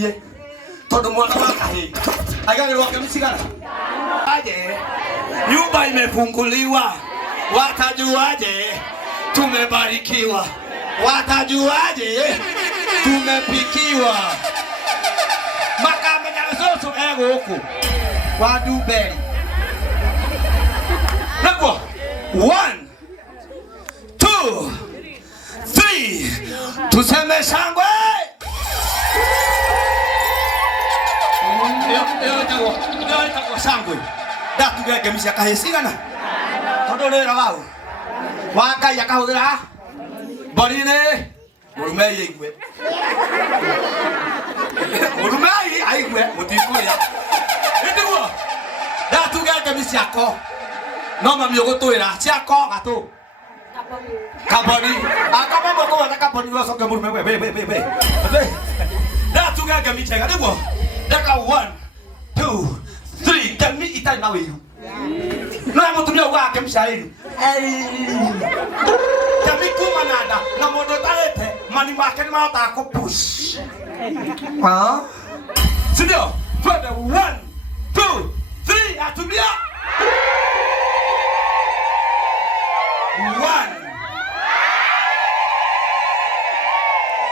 mwirie tondu mwana wa kahii agagirwo akimcigara aje nyumba imefunguliwa watajuaje tumebarikiwa watajuaje tumepikiwa makamenya zote ego huku wa dubeli nako 1 2 3 tuseme shangwe yo shangwe datugege misia kahesigana tondorera wao waka yakahuthira borine murume igwe murume aigwe mutikuya ndigwo datugege misia ko no mami ogutwira ciako gatu kaboni akaba moko wa kaboni wa soke murume be datugege misia ndigwo daka 1 2 3 kami itai na wewe na mutumia wake mshairi kami kuma nada na modo tarete mani wake ni maota ko push sindio twende 1 2 3 atumia 1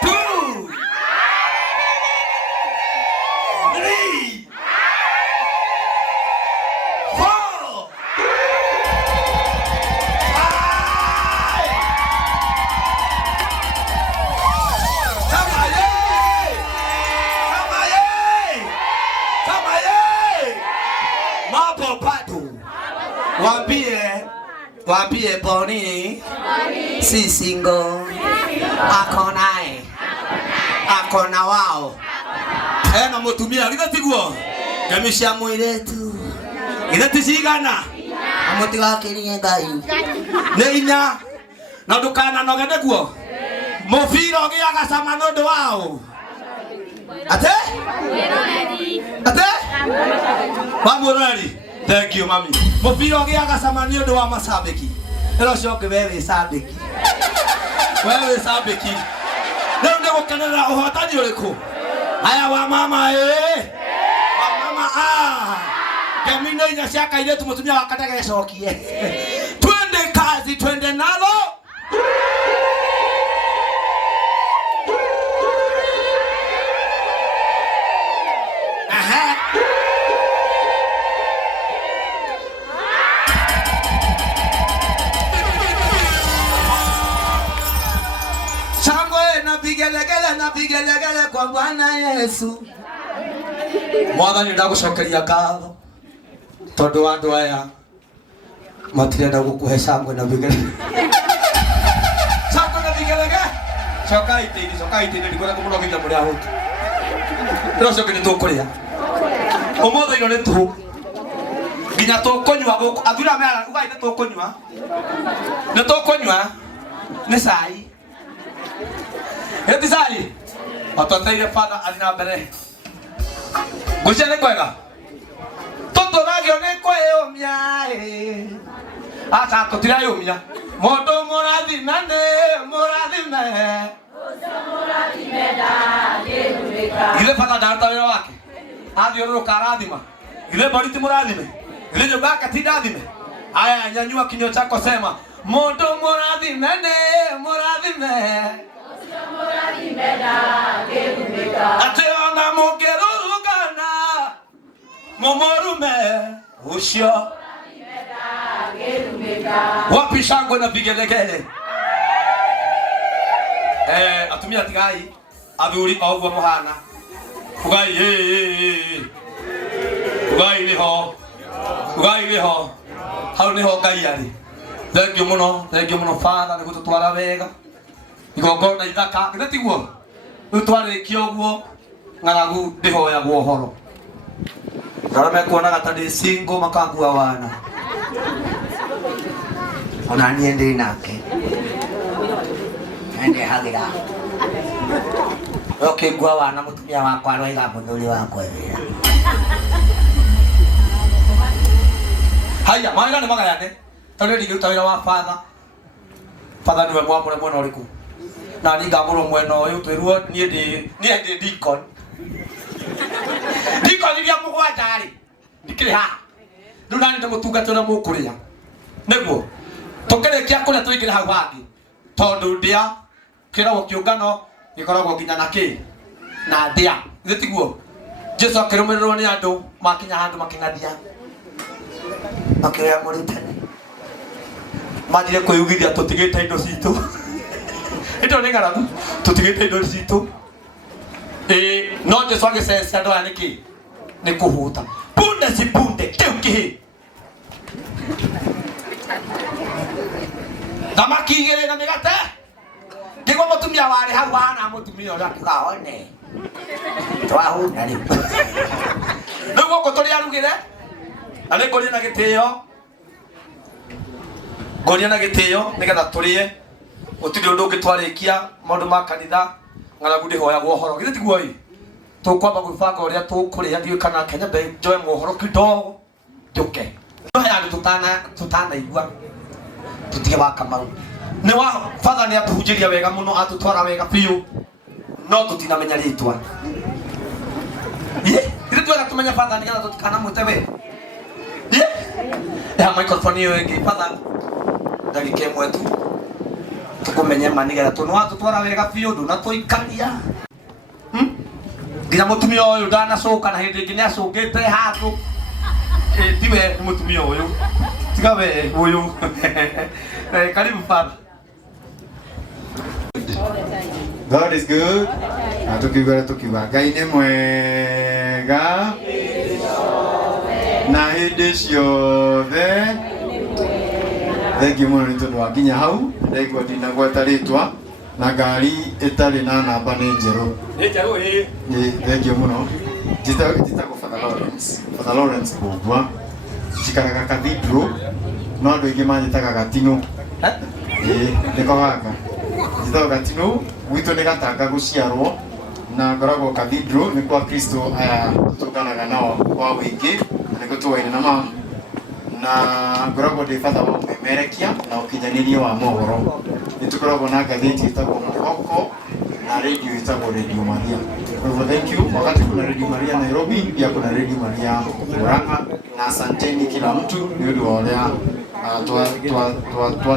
2 3 Wapie Boni si single akona wao na mutumia ligatiguo kamisha mwiretu igatigana amutiga kiringe ngai neinya na dukana nogede guo mufiro giaga sama nondo wao ate Mamurari. Thank you, mami. Mufiro giaga sama ni ndo wa masabiki. Ero shoke wewe sabiki. Wewe sabiki. Leo ndio kanela uhotani uliko. Haya wa mama Wa mama Kamina inashaka ile tumutumia wakataka yashokie. Twende kazi, twende nalo. Na vigelegele kwa Bwana Yesu. Mwathani ndagucokeria ngatho tondu andu aya matirenda gukuhe shangwe na vigelegele. Shangwe na vigelegele. Coka itini ndikora kumuno githa muri ahutu. Ndocoke ni tukuria. Omothe ino ni tu. Ginya tukonywa guku athura mera uga ite tukonywa. Ni tukonywa ni sai. Eti sai. Watoteire Father alina mbere. Gucene kwega. Toto nagio ni kweyumia ata tutirayumia. Mundu murathimane murathime. Ucio murathime ndagirurika. Ile Father ndarta wira wake. Athiururuka arathima. Ile bariti murathime. Ile nyumbaka ti ndathime. Aya nyanyua kinyo chako sema. Mundu murathimane murathime. Ationa mugerurugana mumorume ucio wapi shangwe na vigelegele atumia tigai athuri ogwo muhana ugai liho hau niho ngai ari. Thank you muno Father nigututwara wega igongona ithaka ngatiguo utwarikio guo ngaragu ndihoya guohoro ndarame kuona gatadi single makangua wana ona niende nake ende hagira okay gwa wana mutumia wakwa roiga muthuri wakwa wira haya maana ni magayane tondu ndigiruta wira wa Father niwe mwamure mwena uriku na ni ngamuro mwena uyu twirwo ni ndi deacon kiha ndunani ndimutungata na mukuria niguo tukirekia kuria tuingire hau hangi tondu ndia kiragwo kiungano gikoragwo nginya na ki na ndia gitiguo Jesu akirumirirwo ni andu makinya handu makingadia akiria muritani majire kuyugithia tutigite indo citu ito ni ngaragu tutigite indo citu no Jesu agicecia andu aya niki ni kuhuta punde si punde kiu kihi thamaki igiri na migate ndigwo mutumia wari hau hana mutumia uria akiuga one twahuna riu niguo nguturi arugire na ninguria na gitio ngoria na gitio nigetha turie gutiri undu ungitwarikia maundu ma kanitha ng'aragu ndihoyagwo horo githĩ tiguo ĩ tukwamba gwĩbanga ũrĩa tũkũrĩa ndiũĩ kana Kenya Mbe njoe mohoro kidogo njuke njohe andũ tutanaigua tutige wa Kamau nĩ wa father nĩ atuhunjĩria wega mũno atũtwara wega biũ no tutinamenya rĩtwa githĩ twega tũmenya father nĩgetha tũtikanamwĩte we ya microphone ĩyo ĩngĩ father ndagĩka ĩmwe tu tukumenye ma nigetha tu no atutwara wega biũ ndunatũikaria nginya mutumia uyu ndanacoka na hindi ingi ni acungite handu tiwe ni mutumia uyu tiga we uyu karibu father. God is good. Tukiuga Ngai ni mwega na hindi ciothe. Thank you muno ni tondu wa nginya hau ndaigua ndinagweta ritwa na ngari itari na namba ni njeru thank you muno njitagwo Father Lawrence Bugwa njikaraga Cathedral no andu aingi manjitaga Gatino niko gaka njitagwo Gatino gwitu ni gatanga guciarwo na ngoragwo Cathedral ni kwa Kristo aya tunganaga nao kwa wingi niguo tuwaine na mama na ngoragwo ndi father wa umemerekia na ukinyaniria wa mohoro nitukoragwo na gatheti itagwo Mwihoko na radio itagwo Radio Maria. Kwa hivyo thank you. Wakati kuna Radio Maria Nairobi pia kuna Radio Maria Murang'a na asanteni kila mtu ni ndio wale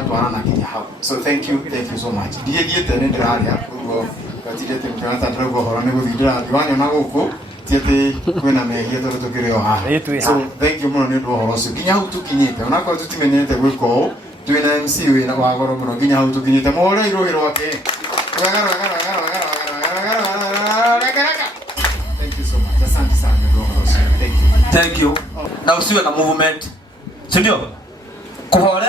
twana kinya hao. So thank you so much. Ndiye tene ndiraria kwa katire temperata ndogo horo ni guthindira diwani na guku tiete kwena mehia toro tukire oha. So thank you muno ni ndio horo cio kinya hau tukinyite onako tutimenyete gwiko twina MC wina wagoro muno kinya hau tukinyite mohoro irohiro wake. Thank you so much. Asante sana ndio horo cio. Thank you. Na usiwe na movement. Si ndio? Kuhore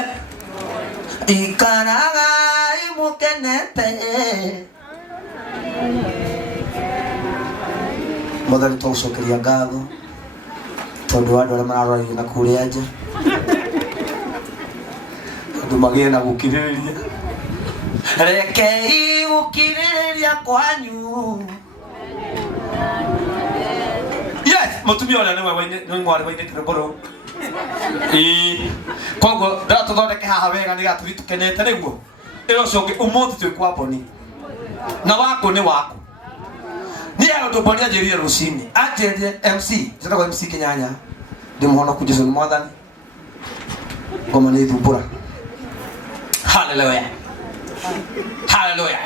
ikaraga imukenete Mwathani tũgũcokeria ngatho tondũ andũ arĩa mararorire na kũrĩa nja andũ magĩe na gũkirĩrĩria rekei gũkirĩrĩria kwanyu yes mũtumia ũrĩa nĩ mwarĩ wainĩkire ngoro koguo ndatũthondeke haha wega nĩ gatũthi tũkenete nĩguo ĩyo cũngĩ ũmũthĩ twĩ kwa Boni na wako nĩ wako ni ndo Boni anjĩrire rũcinĩ anjĩrire MC njĩtagwo MC Kĩnyanya ndĩmũhonoku Jesũ nĩ Mwathani ngoma nĩ thumbũra hallelujah hallelujah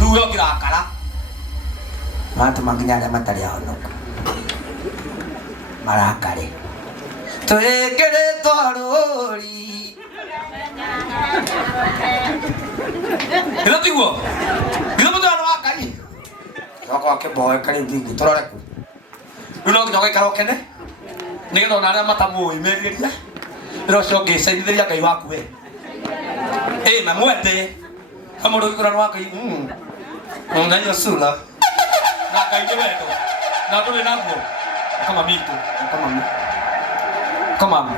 rĩu ũkĩrakara matũma nginya arĩa matarĩ ahonoku marakare twĩkĩrĩtwo rũri ĩno tiguo ĩno mũthano wa Ngai gakwa kĩmboeka rĩu ngingi tũrore ku rĩu no nginya ũgaikara ũkene nĩgetha ona arĩa matamũĩ merĩria ĩno cio ngĩcenithĩria Ngai waku we na mwende ha mũndũ ũgĩkũra wa Ngai na Yosula na Ngai nĩ wendo na ndũrĩ naguo kama mito kama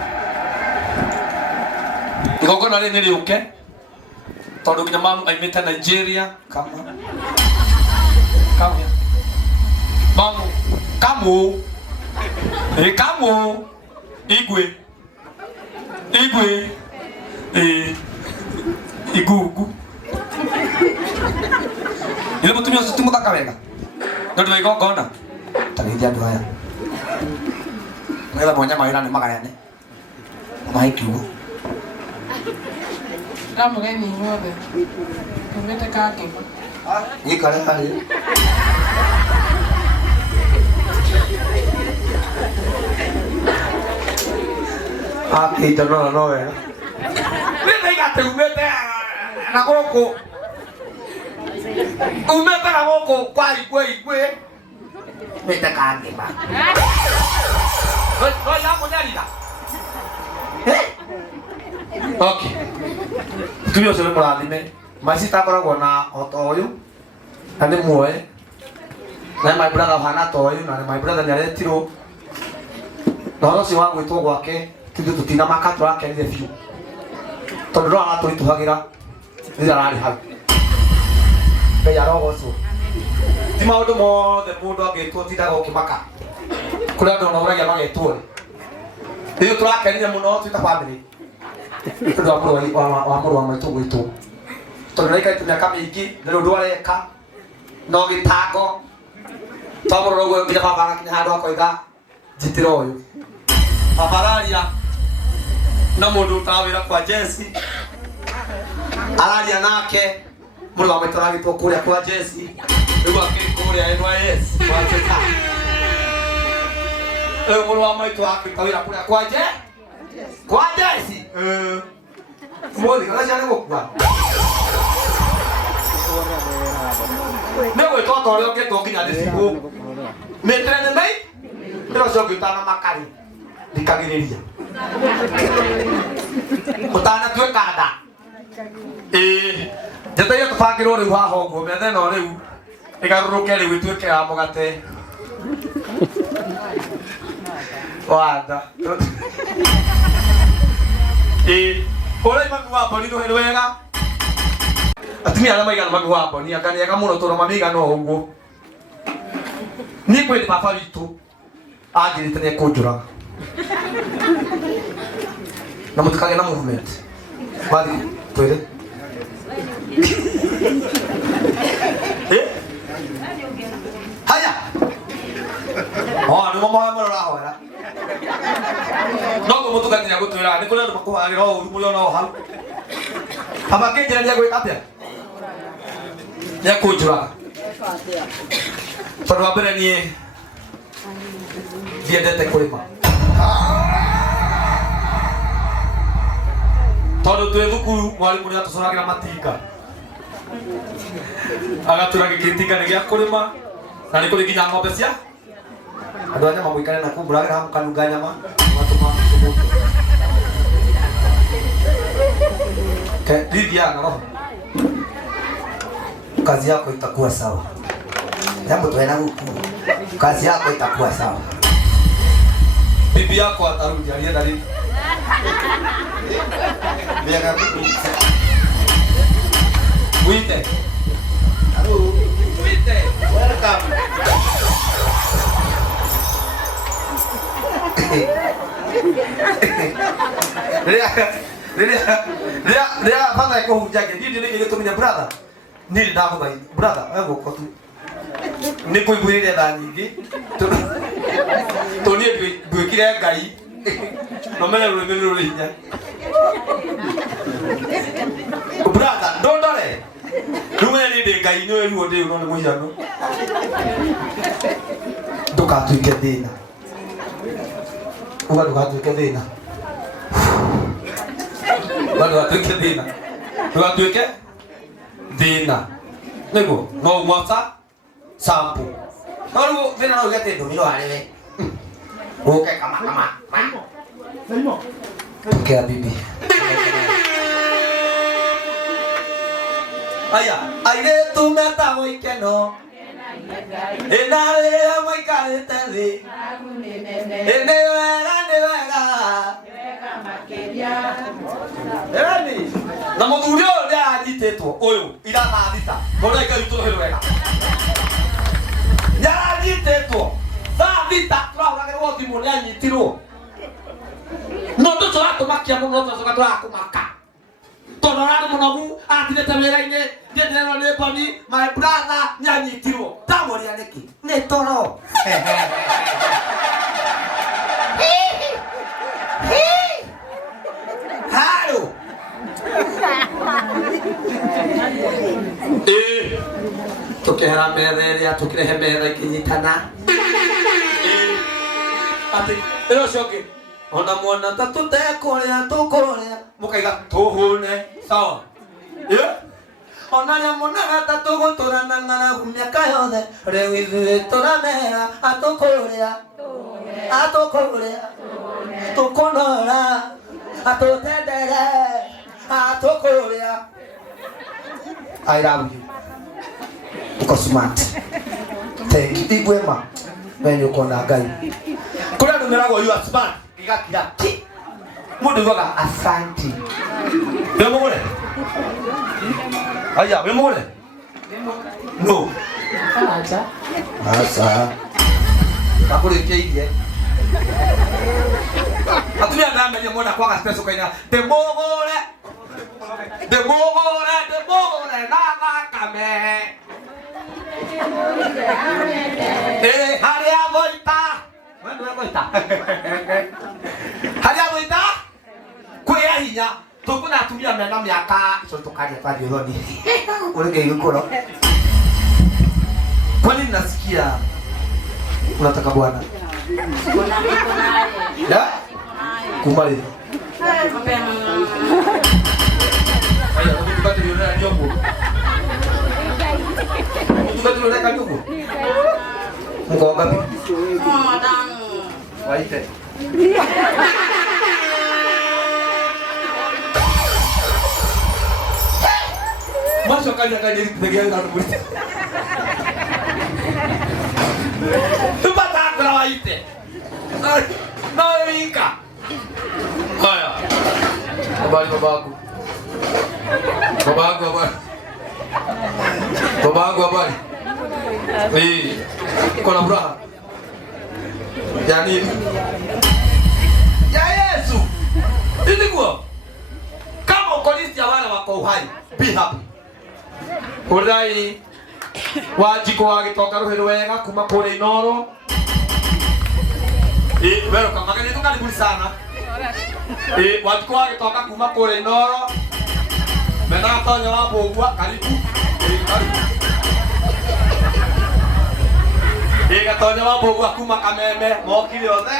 igongona rĩrĩ nĩ rĩũke tondũ nginya mamu aimĩte Nigeria kama mamu kamu igwe igugu ile mutumia ũcio ti mũthaka wega na ndĩ igongona Tageithia andũ aya. Mwega mwanya mawĩra nĩ magayane. Mahe kiugo. Mũgeni inyuothe. Umĩte Kangema. Gĩikare harĩ. Akĩita no wega. Nĩ igate umĩte na gũkũ. Umĩte na gũkũ kwa igwe. Umĩte Kangema. No ya mũnyarira. Okay. Tuyo sore mũrathime. Maici takoragwo na ota ũyũ. Na nĩ muoe. Na my brother hana ta ũyũ na my brother nĩ aretirwo. Na ũcio wa gwĩtwo gwake tũthiĩ tũtina makatũ akenire biũ. Tondũ no agatũritũhagĩra rĩrĩa ararĩ hau. Ngai arogocwo. Ti maũndũ mothe mũndũ angĩtwo tindaga ũkĩmaka. Kũrĩa andũ noragia magetwo rĩ. Rĩu tũrakenire mũno twĩta bamĩrĩ. Tondũ wa mũrũ wa maitũ gwĩtwo. Tondũ nĩaikarĩte mĩaka mĩingĩ na rĩu ndwareka no gĩtango. Twamũrora ũguo nginya baba agakinya handũ akoiga njitĩra ũyũ. Baba araria na mũndũ ũtawĩra kwa Jesse. Araria nake mũrũ wa maitũ aragĩtwo kũrĩa kwa Jesse. Rĩu akĩrĩ kũrĩa NYS kwa Jesse. Rĩu mũrũ wa maitũ akĩruta wĩra kũrĩa kwa Jesse. Kwa Jesse. Mũthĩ kana ciarĩ gũkua. Nĩ gwĩtwo ta ũrĩa ũngĩtwo nginya ndĩcigũ. Mĩtĩre nĩ mei? Rĩu ũcio ũngĩruta na makari. Ndikagĩrĩria. Ũtanatuĩka nda. Njeteire tũbangĩrwo rĩu haha ũguo metha ĩno rĩu ĩgarũrũke rĩu ĩtuĩke ya mũgate. Wanda. Ũrĩa mami wa mboni nĩ wega. Atumia arĩa maigana mami wa mboni anga nĩega mũno tondũ mamĩigana o ũguo. Niĩ kwĩrĩ baba witũ anjĩrĩte nĩ ekũnjũraga. Na mũtikagĩe na movement. Mathi twĩre. Haya. Nĩmo moya mũrahoera. Noguo mũtugatĩra gũtwĩra nĩ kũrĩ andũ makũhagĩra o ũru mũrĩona o hau. Aba kĩnjĩra nĩegwĩka atĩa? Nĩekũnjũraga. Tondũ wa mbere niĩ ndiendete kũrĩma. Tondũ twĩ thukuru mwarimũ nĩ atũcoragĩra matinga. Agatwĩra gĩkĩ gĩtinga nĩ gĩa kũrĩma na nĩ kũrĩ nginya ng'ombe cia andũ a nyama mũikare nakũu mũragĩra ha mũkanunga nyama matũma tũmũke. Lydia na roho. Kazi yako itakuwa sawa. Jambo tuenda huku. Kazi yako itakuwa sawa. Bibi yako atarudi alienda lini? Miaka mingi. Mwite. Hello. Mwite. Welcome. Ria bana yako hujage. Ndio ndio ngitumia brother. Nili na mbai. Brother, wewe uko tu. Niko igwire tha nyingi. Toni ndwikire Ngai. No mele rũrĩmĩ hinya. Brother, ndondore. Rumwe ni ndi Ngai nĩ ruo ndi no nĩ mũigano. Ndũkatuĩke thĩna. Uga ndũkatuĩke thĩna. Ndũkatuĩke thĩna. Ndũkatuĩke thĩna. Nĩguo, no mwasa sample. No rĩu thĩna no ũgete ndũmĩro harĩ we. Ũke kama. Pokea bibi. Aya, airĩtu metagwo ikeno. Ĩnarĩrĩa mũikarĩte thĩ. Nĩ wega. Eni, na mũthuri ũyũ nĩ anyitĩtwo ũyũ irathita. Mũndũ aikari wega. Nĩ anyitĩtwo. Thaa thita tũrahũragĩrwo thimũ nĩ anyitirwo. No tũratũmakia mũno tũcoka tũrakũmaka. Tondũ ararĩ mũnogu atirĩte wĩra-inĩ njendererwo nĩ mboni my brother nĩ anyitirwo. Ndamũria nĩkĩ? Nĩ toro. Halo. Tukihera metheria tukirehe metha ikinyitana. Ati ero shoki ona mwana tatu tekorea tukorea mukaiga tuhune sawa. Ona ya mwana tatu guturana ngana miaka yothe riu ithuĩ turamera atukorea tukunora atutendere atukorea. I love you. Uko smart. Thank you wema. Wewe uko na Ngai. Kuna numerago you are smart. Gigakira ki. Mundu ngoga asante. Wewe mugure. Aya, wewe mugure. No. Acha. Asa. Bakurikirie. Atumia ndambe mwana kwa space kaina. Demogore na kame. Haria voita. Mwandu voita. Haria voita. Kuya hinya. Tukuna tumia mena miaka ico tukaria kwa dioni. Urege yukoro. Kwani nasikia unataka bwana? Ya? Kumali. Aya, tukipata yule aliyopo. Tukipata yule aliyopo. Mko ngapi? Matano. Waite. Masuk kali jadi bagian kalau begitu. Tempat tak waite. Naika. Aya. Babagu. Kuna furaha. Yani ya Yesu. Ilikuwa kama ukolisi ya wale wako uhai. Be happy. Urai wajiko wagitoka ruhero wega kuma kure Inoro. Welcome. Makanya itu karibuni sana. Wajiko wagitoka kuma kure Inoro. Mena tonya wapo gua karibu. Gatonya wapo gua kuma Kameme mokire othe.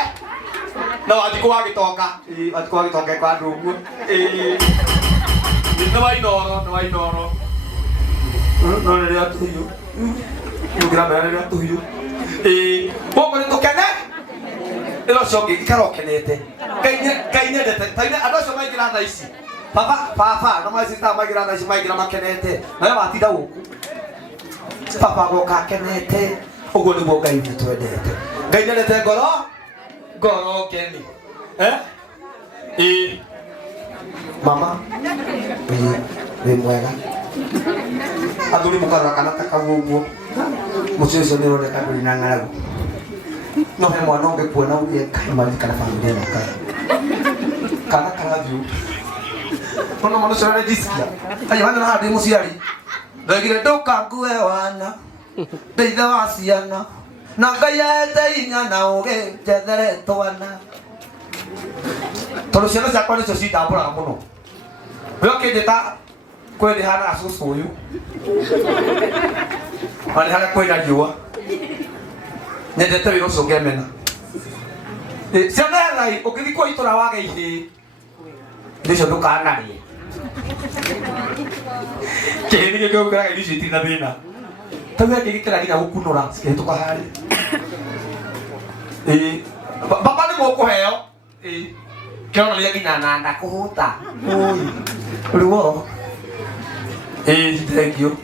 Na wajiko wagitoka. Wajiko wagitoka kwa ndungu. No Inoro. No le da tuyo. Yo grabare da tuyo. Poco le tocane. E lo so che caro kenete. Kaine de taine adesso mai granda isi. Papa, non mai si sta mai granda isi mai granda kenete. Ma va ti da uku. Papa go ka kenete. O go le bo gai tu vedete. Kaine de te goro keni. Mama. Mwega. Aduli mukara kana takavuvu. Musisi nero de kabuli nangalagu. No he mwana onge kuona uye kai mali kana familia no kai. Kana karavyu. Kono mwana sura diskia. Ayi wana hadi musiari. Dagire toka kuwe wana. Deida wasiana. Nangaya tainya na oge jadare towana. Tolo siana sa kwani sosi dabura muno. Bloke deta kweli hana asusu huyu. Wale hana kweli ajua. Nyedete wino sogemena. Siana lai okiriko itora waga ihe. Nisho duka anari. Keheni ke kwa ga nisho itina bena. Tawe ke kira kina hukunora sike to kahari. Baba ni moko heo. Kero lia kina nanda kuhuta. Oi. Luo. Thank you.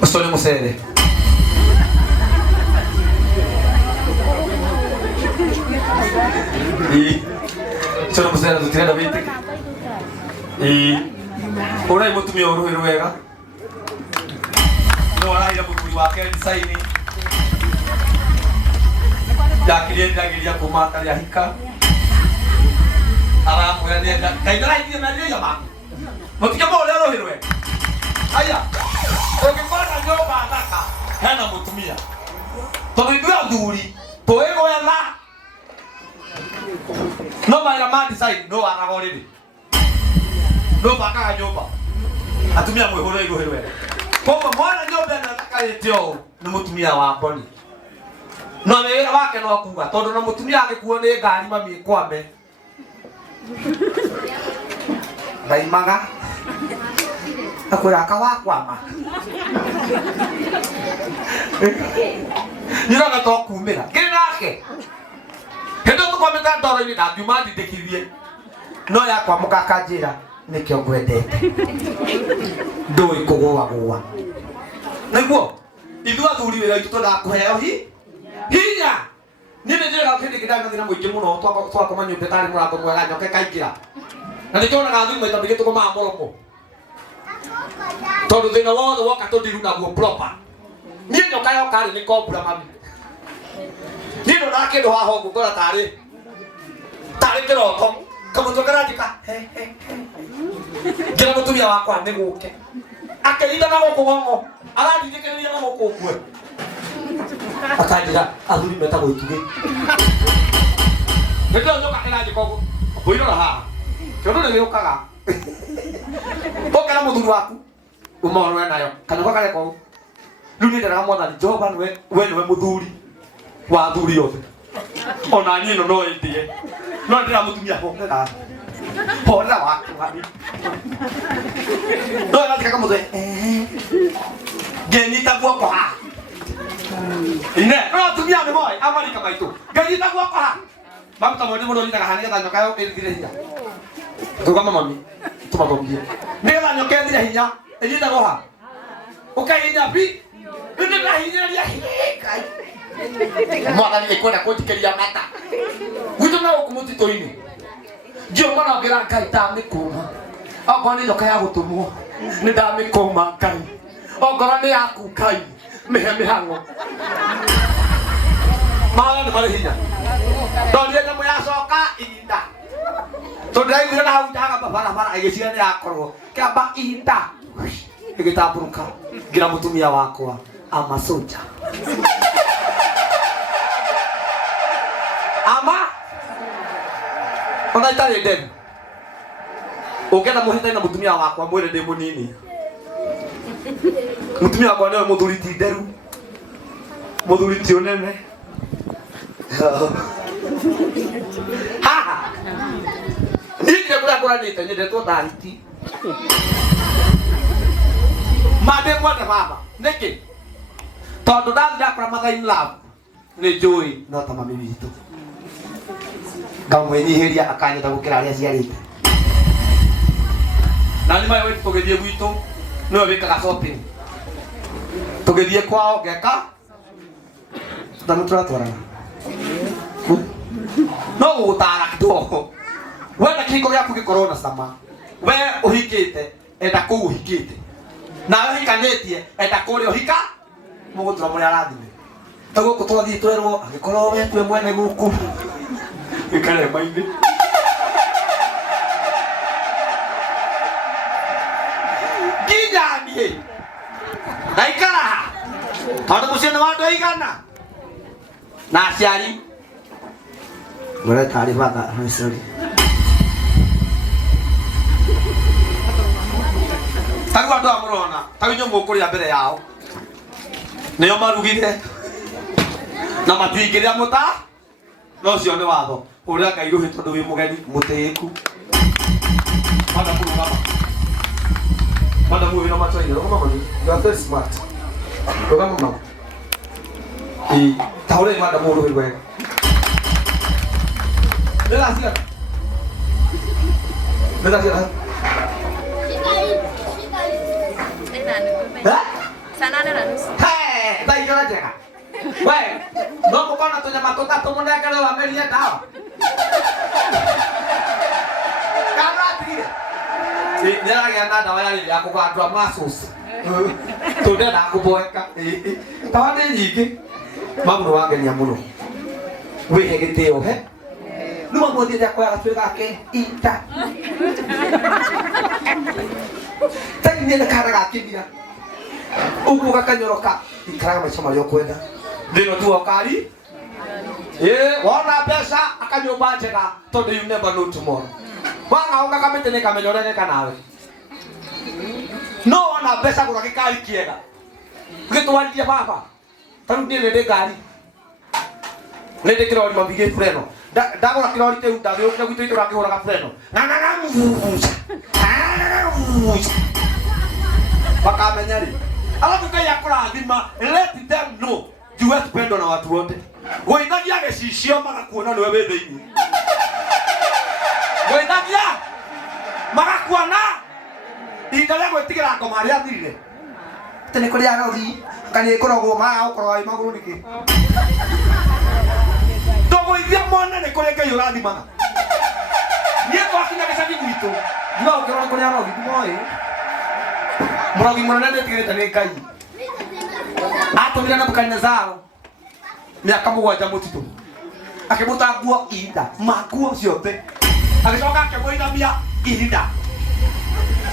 Pastor Musere. Sono Musere tutti la vita. Ora è molto mio oro wega. No ora ila bukuri wake saini. Dakilia kumata ya hika. Aramu ya dia kaidara dia na dia ma. Motika bole ro hirwe. Aya. Ukipata nyoba ataka. Hana mutumia. Tondu ithuĩ athuri twĩgwetha no mawĩra ma design no waraga ũrĩrĩ no bakaga nyũmba atumia mwĩhũrĩre igũhĩ wega koguo mwana nyũmba ĩno ĩtakarĩte ũũ nĩ mũtumia wa Boni no wĩra wake no kuga tondũ na mũtumia agĩkuo nĩ ngari mami kwame ndaimaga akwĩra aka wakwama nĩroga to kumĩra ngĩrĩ nake hĩndĩ tũkwamĩta ndoro-inĩ ndangiuma ndindĩkithie no yakwamũka akanjĩra nĩkĩo ngwendete ndũĩ kũgũagũa nĩguo ithuĩ athuri wĩra witũ twendaga kũheo hinya niĩ nĩndĩrega kĩndĩ kĩndarĩ na thĩna mũingĩ mũno twakoma nyũmba ĩtarĩ mũrango mwega nyoka ĩkaingĩra na nĩkĩonaga athuri maita maingĩ tũkomaga mũromo tondũ thĩna wothe woka tũndiru naguo proper niĩ nyoka yokarĩ nĩ kombura mami niĩ ndonaga kĩndũ haha ũguo ngona tarĩ kĩroto kamũtwe karanjĩka ngĩra mũtumia wakwa nĩ gũke akĩrinda na gũkũ ng'ong'o arandindĩkĩrĩria na gũkũ ũguo akanjĩra athuri metagwo itugĩ nĩndĩro nyoka ĩranjĩka ũguo ngũirora haha kĩũndũ nĩ gĩũkaga ũkĩra mũthuri waku ũmorwe nayo kanyoka kareka ũguo rĩu nĩ nderaga mwathani Jehova we nĩwe mũthuri wa athuri yothe ona niĩ ĩno no ĩndĩe no ndĩra mũtumia horera waku no ĩrathika kamũthwe ngĩnyita guoko haha ine no atumia nĩ moĩ amarika maitũ ngĩnyita guoko haha mamuta mwene mũno nyitaga haha nĩgetha nyoka yo ĩthire hinya tũrũgama mami tũmathomithie nĩgetha nyoka ĩthire hinya ĩnyitagwo ha ũkahinya bi nĩndĩrahinyĩrĩria Ngai mwathani nĩkwenda kũnjikĩria mata gwitũ na gũkũ mũtitũ-inĩ ngiuma na ngĩra Ngai ndamĩkũma okorwo nĩ nyoka ya gũtũmwo nĩ ndamĩkũma Ngai okorwo nĩ yaku Ngai mĩhe mĩhang'o mahoya nĩ marĩ hinya ndonire nyamũ yacoka ihinda tondũ ndĩraiguire na hau njaga barabara ĩgĩcira nĩ yakorwo kĩamba ihinda ĩgĩtambũrũka ngira mũtumia wakwa ama soja ama ona itarĩ ndemu ũngĩenda mũhĩtani na mũtumia wakwa mwĩre ndĩ mũnini mũtumia wakwa nĩwe mũthuri ti nderu mũthuri ti ũnene haha niĩ ndirĩ kũrĩa ngũranĩte nyendetwo ndariti mandĩ mwende baba nĩkĩ tondũ ndathi ndakora mother in love nĩ njũĩ no ta mami witũ ngamwĩnyihĩria akanyenda gũkĩra arĩa ciarĩte na nĩ maĩ wetu tũgĩthiĩ gwitũ nĩwe wĩkaga shopping tũgĩthiĩ kwao ngeka tondũ tũratwarana no gũgũtara kidogo wenda kĩhiko gĩaku gĩkorwo na cama we ũhikĩte enda kũu ũhikĩte nawe hikanĩtie enda kũrĩa ũhika mũgũtura mũrĩa arathime ta gũkũ twathiĩ twerwo angĩkorwo we twe mwene gũkũ gĩkarema-inĩ nginya niĩ ndaikara ha tondũ mũciĩ nĩ wa andũ aigana na aciari mũretarĩ batha sorry tarĩu andũ a mũrona tarĩu inyuĩ mũkũrĩa mbere yao nĩo marugire na matiingĩrĩa mũta no ũcio nĩ watho ũrĩa Ngai rũhĩ tondũ wĩ mũgeni mũtĩĩku manda kũrũgama manda mũĩ na macho-inĩ rũgama mami you are very smart rũgama mama ta ũrĩa manda mũĩ rũhĩ wega nĩracia Sana nene na nusu. Hey, taigara njega. We, no mũkona tũnyama tũtatũ mũnengere wa merie ndawa. Kana atigire. Nĩaragĩa na ndawa ya kũgandua muscles. Tũndenda kũboeka. Tawa nĩ nyingĩ. Mamu nĩ wangenia mũno. Wĩhe gĩtĩo he. Nĩ mamũthĩte akoya gatuĩ gake ita. Tagi nĩ kara gakĩmira. Ũguo gakanyoroka ikaraga maica marĩa ũkwenda Ndino tu okari. Wana pesa akanyumba njega tondu you never know tomorrow. Wanga unga kamete ne kamenyoreke kanawe. No wana pesa kwa kikali kiega. Ukitwalitia baba. Tarudi nende gari. Nende kirori mabige freno. Ndagora kirori te utabe ukira gwitu itura kihora freno. Na. Baka menyari. Alafu kaya kurathima let them know you have spend on watu wote. Woithagia giciccio magakuona niwe wi thiini. Woithagia magakuona indale gwitigira ngoma ria thirire. Tene kuri arori kani ikoragwo maa ukorwa maguru niki. Ndogoithia mwana ni kuri Ngai urathimaga. Nie twakinya gicagi gwitu. Ndiwa ukirora kuri arori ndimoi. Murogi munene tigirite ni Ngai. Atumira na Nebukadnezar miaka mugwanja mutitu akimuta nguo ihinda makuo ciothe agicoka akimwinamia ihinda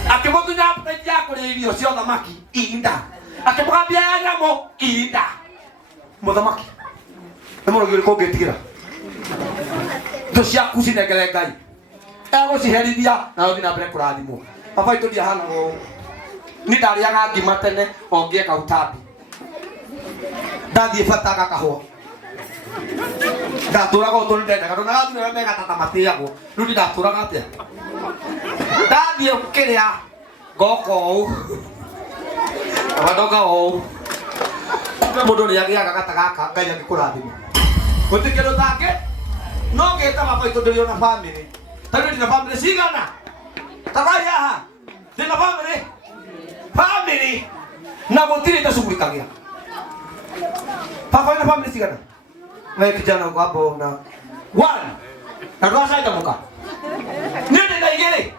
akimutunya plate ya kuria irio cia thamaki ihinda akimugambia ya nyamo ihinda muthamaki ni murogi uriku ungitigira ndo ciaku cinengere Ngai eguciherithia na uthi na mbere kurathimwo baba itu ndiahana ni ndariaga ngima tene ongieka utambi ndathie bataga kahua ndaturaga utu ndendaga ndona gathire mega tata matiagwo riu ndaturaga atia ndathie ukiria ngoko abadoga o mundu ni agiaga gataga Ngai agikurathima gutikiro take no ngeta baba itu ndirio na family tondu ndina family cigana tabaya ha ndina family na gutiri tacugurikagira papa na family cigana we kijana kwa hapo na 1 na twasaidia muka nini na igere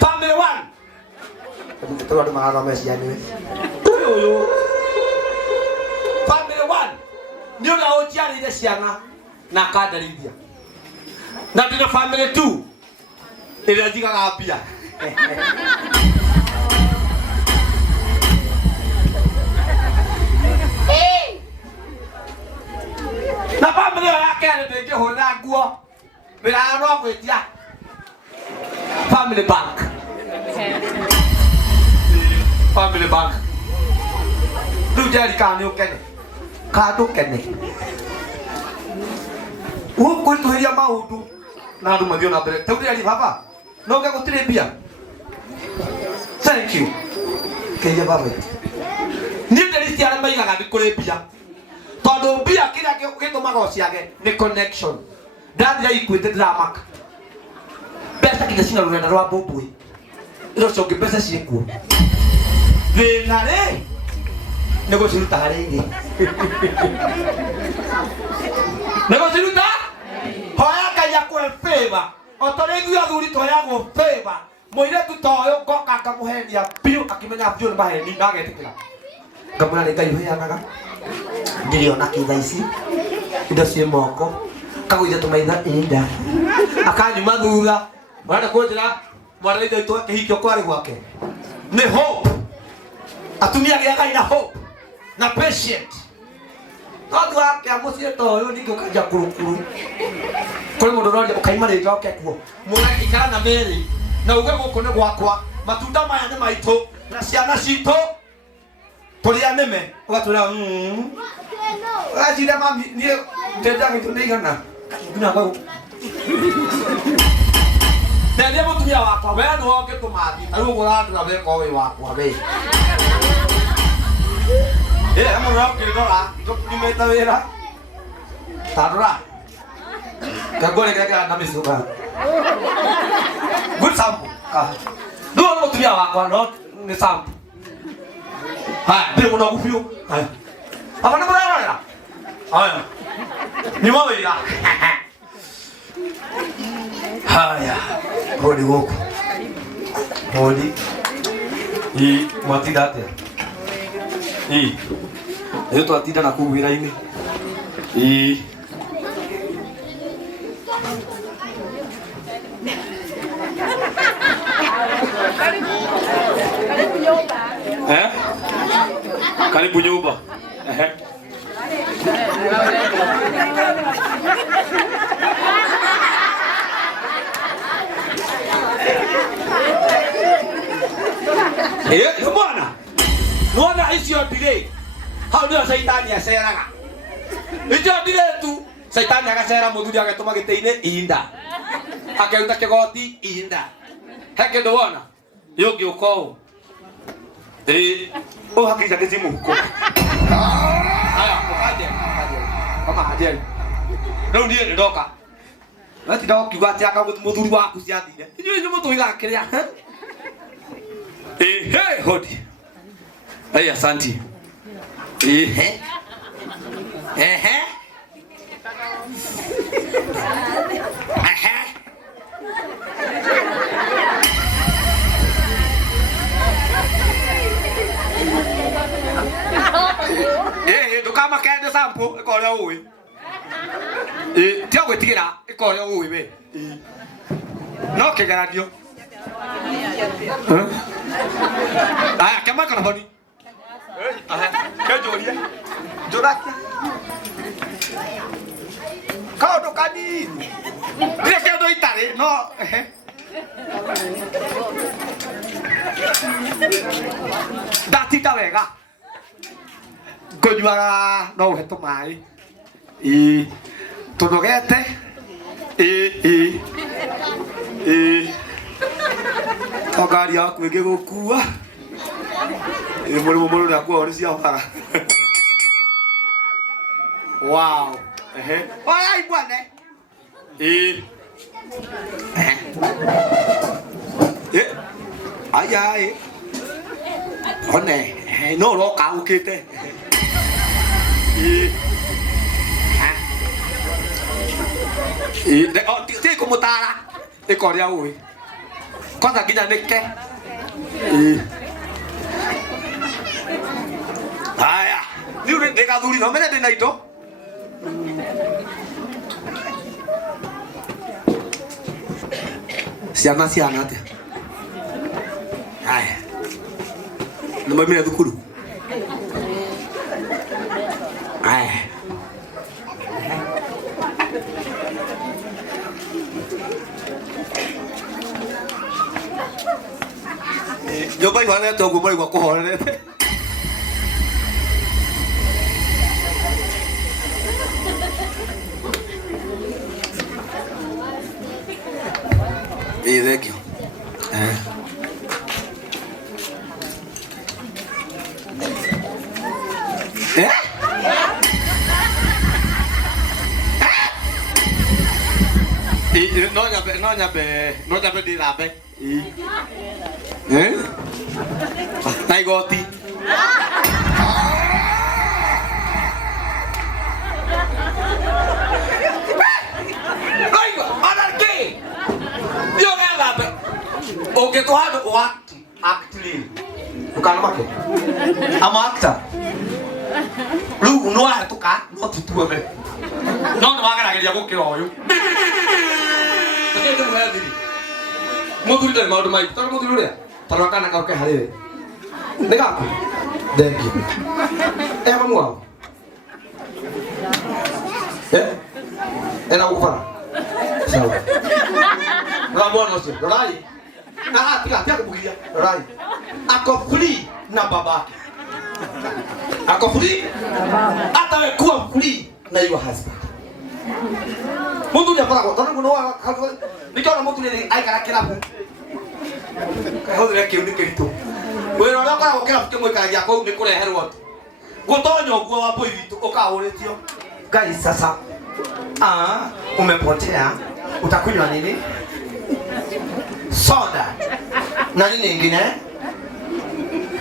family 1 mtoto ndo maana mesi yani uyo family 1 ndio na ojiari ile ciana na kadarithia na ndina family 2 ile jigaga pia na family yake ndege hona nguo bila no kwetia family bank Dujari kani ukene kadu kene uko tuheria maundu na andu mathio na mbere tawiri baba no ngagutire bia thank you kenya baba ni nderi cia maigaga bikure bia tondu bia kira gitumaga ciage ni connection ndathira ikwite ndramaka pesa kina cina rurenda rwa bombui iro coke pesa cirikuo thina ri nego ciruta harĩinĩ nego ciruta hoya Ngai akũhe favor otorĩ ithuĩ athuri tũheagwo favor mũirĩtu ta ũyũ ngoka ngamũhenia biũ akĩmenya biũ nĩ maheni na agetĩkĩra ngamwĩra nĩ Ngai ũheanaga ndiriona kitha ici indo ciĩ moko kagũithia tũmaitha inda akanyuma thutha mwana kũnjĩra mwana ithe itũ kĩhikio kwarĩ gwake nĩ hope atumia gĩa Ngai na hope na patient tondu wake amucie to uyu ningi ukanja kurukuru kuri mundu roria ukaima ri njoke kuo muna ikara na meri na uge guku ni gwakwa matunda maya ni maitu na ciana citu turia nime ugatura ajira mami ni ndenda gitu ni igana ngina bau ndende mutumia wakwa we ni woke tumathi taru gurandura we ko we wakwa we amo rock ke dora ni meta vera tadura kagore kaka na misuka good sample no mutumia wakwa no ni sample ha ndio mwana kufio haya hapana bwana haya ni mawira haya hodi woko hodi hii matidate hii leo twatinda na kuu wira-ini hii karibu nyumba Bwana. Nuona hizo delay. Hao ndio Saitani aceraga. Hizo delay tu. Saitani agacera muthuri agatuma giteine inda. Akauta kigoti inda. Heke ndwona. Yongi uko. Hakika kizimu huko. Haya, ukaje. Kama hajeli. Ndio ndiye ndoka. Wati ndoka kigwati akamuthuri waku ciathire. Inyo mutu igakiria. Hey, hodi. Hey, asante. Ndukama kende sample ikoria uwi. Tia gwitigira ikoria uwi we. No kigeranio. Aya, kama kana hodi. Kejoria. Jorakia. Kaudo kadi. Ile kedo itare no. Datita wega. Konyara no heto mai. Tunogete. Ogari yaku ingigukua. Muri yakwa ori cia bara. Wow. Oya ibwane. Ai. One, no ro ka ukite. Ti kumutara. Ikoria uwi. Kwanza ginya nike. Haya. Niu ndeka thuri no mene ndina ito. Siana ate. Haya. Namba mimi thukuru. Haya. Jobai wana togo bari kwa kuhorete. Thank you. No nyabe di labe. Nai goti. Okay, to have what actually. Bukan apa ke? Ama actor. Lu no ha to ka, no to tu ame. No no maga lagi dia ko kiro yo. Tapi itu mulai diri. Mobil dari mau demai, tar mobil dulu ya. Taruhkan nak kau ke hari. Dengar apa? Dengi. Kamu mau? Enak apa? Sawa. Ramon masih, rai. Tiga kebukia, rai. Aku free na babake. Aku free. Atau aku free na your husband. Mundu dia pernah kau tahu kuno aku. Bicara mundu dia ai cara kira pun. Kau dia kiu ni kitu. Bueno no kau kira kiu mai kaya kau ni kule herwot. Kau tahu nyo kau apa itu? Kau kau oleh tio. Guys sasa. Umepotea. Utakunywa nini? Soda. Nani nyingine?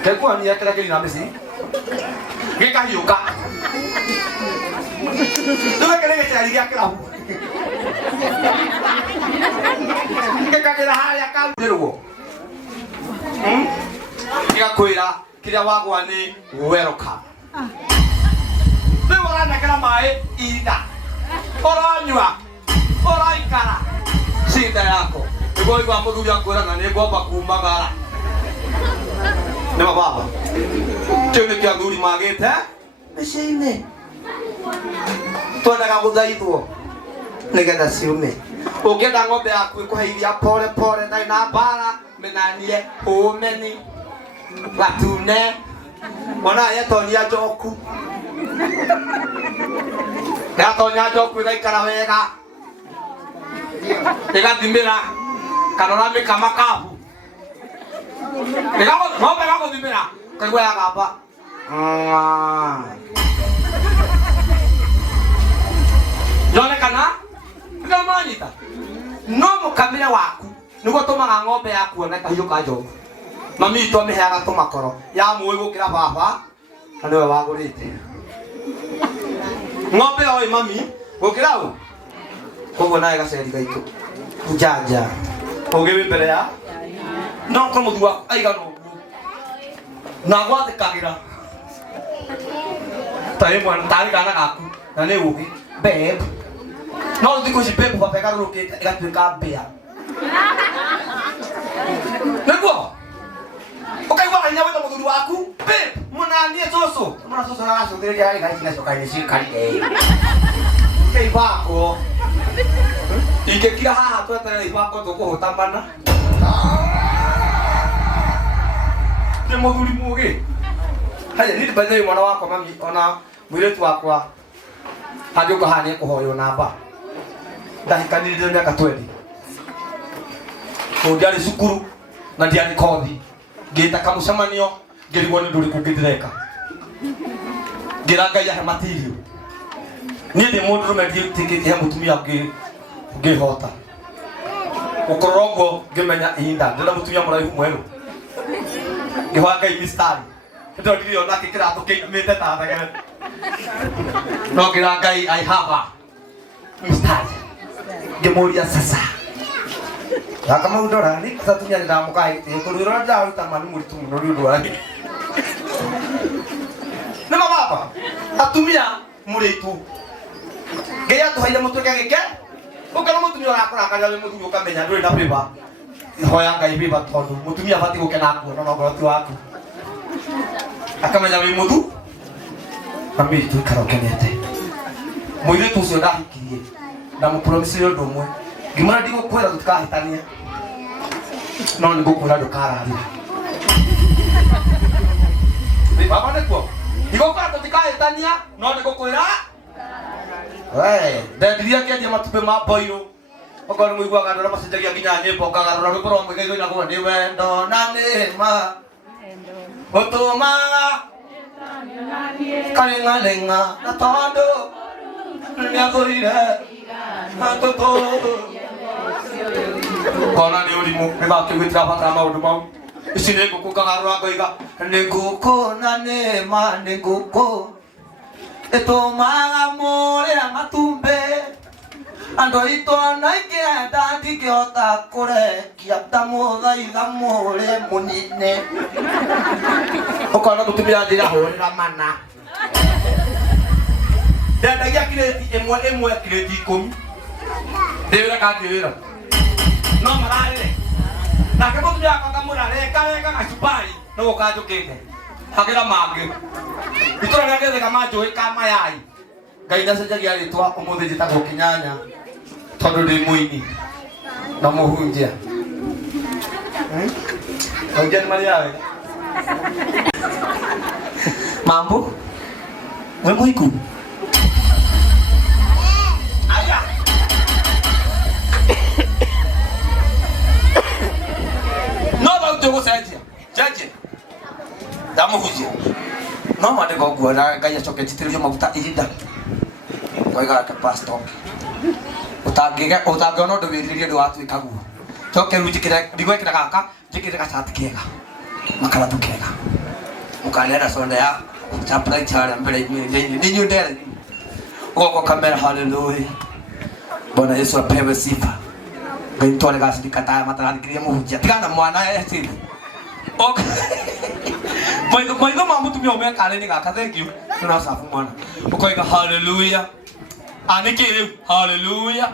Kekuwa ni yake kile namesi. Ngeka yuka. Ndio kile kile yake la. Ngeka kile hali yaka ndirwo. Ngeka kwira kile wagwa ni welcome. Ndio wana kila mai ida. Oranywa. Oraikara. Shida yako. Ego igwa muthuri akwira ngane ngomba kumagara. Nema baba. Tene kia thuri magite. Mecine. Twendaga guthaithwo nigetha ciume. Ukienda ng'ombe yaku ikuheithia pole pole na ina bara menanie umeni gatune mona yetonia njoku yatonya njoku igaikara wega igathimira kanona mikama kabu ng'ombe gaguthimira kaigua yagamba yonekana ngamanyita no mukamire waku niguo tumaga ng'ombe yaku na kahiu ka njogu mami itu ameheaga tumakoro ya muwi gukira baba na niwe wagurite ng'ombe oi mami gukira u koguo nae gaceri gaitu njanja ugiwi mbere ya no ko muthua aigana uguo na gwathikagira tai mwana tari kana gaku na ni ugi babe no ndiko si babe papa garukite igatuika mbia niguo ukaigua kanya weta muthuri waku babe munanie soso mwana soso na gacungiria ari gaicina cokaini cikarire keibako ikekira haha tweterera ibako tukuhutamana ni muthuri mugi haya ni baadhi mwana wako mami ona mwiretu wakwa hageuka hania kuhoyo namba ndahikanire miaka 20 ndiari cukuru na ndiari kothi ngita kamucemanio ngirigwo ni nduri kungithireka ngira Ngai ahe material ni ndi mundu rumetie tikiti he mutumia ngihota ukorogo ngimenya ihinda ndira mutumia muraihu mweru ngihoya Ngai mistari ndo ndirio na kikira tukinyamite ta thagere no ngira Ngai I have a mistari ngimuria sasa kama udora ni satunya ndamukai kuliro nda utamani muritu muno riudwa na baba atumia muritu geya tuhaire mutuke gike ukana mutumia wakora kana we mutumia ukamenya nduri na biba hoya Ngai biba tondu mutumia bati gukena kuona no ngoro tu waku akamenya we mutu mami tu karokenete mwire tu cio ndahikirie na mupromise ndo mwe gimana ndigo kwera tutikahitania no ni gukura ndukararira baba neko ndigo kwera tutikahitania no ni gukwira ndendiria kiendia matupe ma boiro okorwo muiguaga andũ arĩa macenjagia nginya nyĩmbo ngagarũra rwĩmbo rwa mũigai rwĩnagwo nĩ wendo na nĩma gũtũmaga karĩng'arĩng'a na tondũ nĩathũire tũtũ kona nĩ ũrimũ nĩgakĩgwĩtira batara maũndũ mau ici nĩ ngũkũ ngagarũra ngoiga nĩ ngũkũ na nĩma nĩ ngũkũ ĩtũmaga mũrĩa matumbĩ andũ aitũ na ingĩenda ndingĩhota kũrekia ta mũthaiga mũrĩ mũnine ũkona mũtumia njĩra hũrĩra mana ndendagia kireti ĩmwe kireti 10 ndĩwĩra kandiwĩra no mararĩre nake mũtumia akwa ngamũrarengarenga gacubari no gũkanjũkĩte hagĩra mangĩ itũra rĩa gĩthega manjũĩ ka mayai Ngai ndacenjagia rĩtwa ũmũthĩ njĩtagwo Kĩnyanya tondũ ndĩ mũini na mũhunjia Ongea ni Maria wewe mambo wewe muiku aya no ba utegosaidia jaje ndamuhunjia no mande goguo na Ngai acoke titirio maguta ihinda koiga ka pastor utangĩona ũndũ wĩrĩrie ndũgatuĩka guo coke rĩu ndigwĩkĩra gaka njĩkĩre gacati kega makaratu kega mũkanenda sonda ya surprise harĩa mbere-inĩ nĩ nyundere ũgoka kamera hallelujah Bwana Yesu apewe sifa Ngai ntware gacirika taya matarathikĩrĩria mũhunjia tigana mwana eciri maitho ma mũtumia ũmekarĩ-inĩ gaka thank you tũnacabu mwana ũkoiga hallelujah anike leo haleluya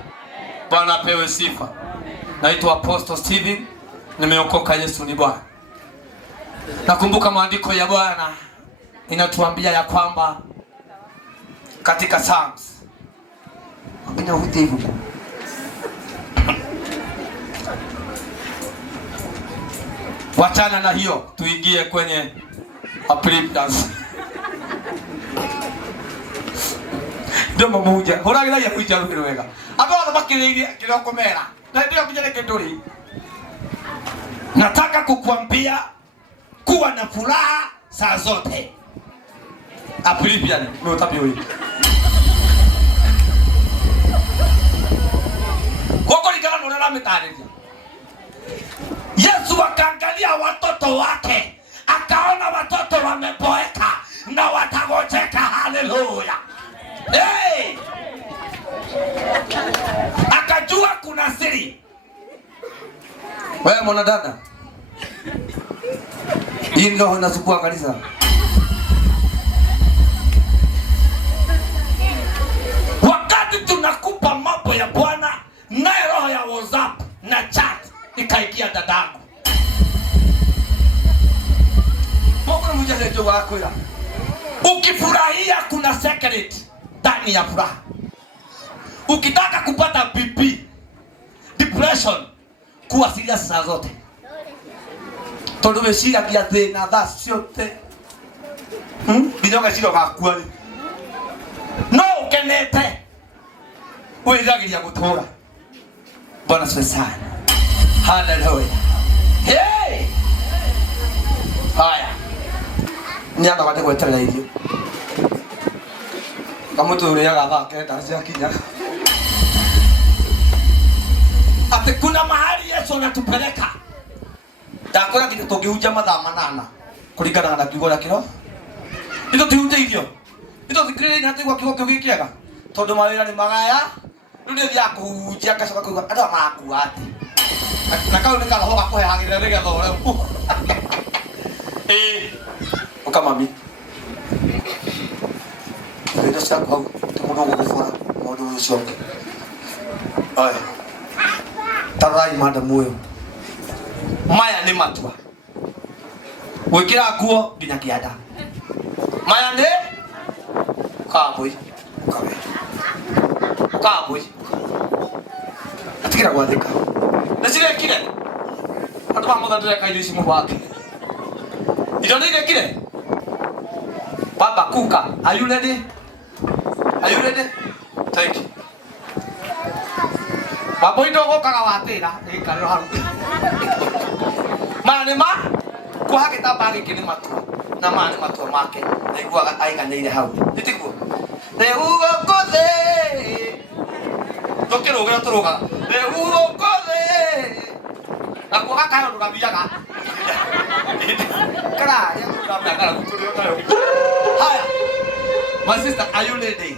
Bwana apewe sifa. Naitwa Apostle Steven, nimeokoka, Yesu ni Bwana. Nakumbuka maandiko ya Bwana inatuambia ya kwamba katika Psalms. Ngine hutibu. Wachana na hiyo, tuingie kwenye Philip dance. Ndio mmoja. Horagira ya kuicha wega. Aba wabakiriria kiroko mera. Na ndio kujele kituri. Nataka kukuambia kuwa na furaha saa zote. Philippians, wewe utapi wewe. Kwa ligana na nani mtareje? Yesu akaangalia watoto wake, akaona watoto wameboeka na watagojeka. Haleluya. Hey! Akajua kuna siri. Wewe mwanadada, hii ndio unasukua kanisa. Wakati tunakupa mambo ya Bwana, naye roho ya WhatsApp na chat ikaikia dadangu. Mbona mjaje jogo wako ya? Ukifurahia kuna secret ndani ya furaha. Ukitaka kupata BP, depression, kuwa serious saa zote. Tondu shida kia thina tha ciote. Bidoga shida gakua. No ukenete. Wiragiria gutura. Bwana sana. Hallelujah. Hey! Haya. Niamba kwate kwetera hiyo. Kama tu ule yaga ke tarisia kinya. Ate kuna mahali Yesu anatupeleka. Takora kitu tukiuja mathaa manana. Kulingana na kiugo kiro. Ito tiunje hivyo. Ito fikiri ni hata kwa kiugo kikiega. Tondu mawira ni magaya. Ndio ya kuja kasoka kwa ada maku ati. Na kau ni kala hoka kohe hangire rega thore. Ukamami. Ndio sasa kwa tumudogo kufura. Modo shoke. Ai. Tarai madamu huyo. Maya ni matua. Wekira nguo nginya kianda. Maya ni kabui. Kabui. Atikira gwathika. Nasire kile. Watu wa moda ndio kaidi simu wake. Ndio ndio kile. Baba kuka, are you ready? Are you ready? Thank you. Babo idogo kaga watira, ikaro haru. Mane ma kwa hakita bagi kini matua. Na mane matua make. Na igua aiga neire hau. Nitikuo. De ugo kothe. Tokero gira toroga. De ugo kothe. Aku kakayo rugabiaga. Kara, ya rugabiaga kuturio kayo. Haya. My sister, are you ready?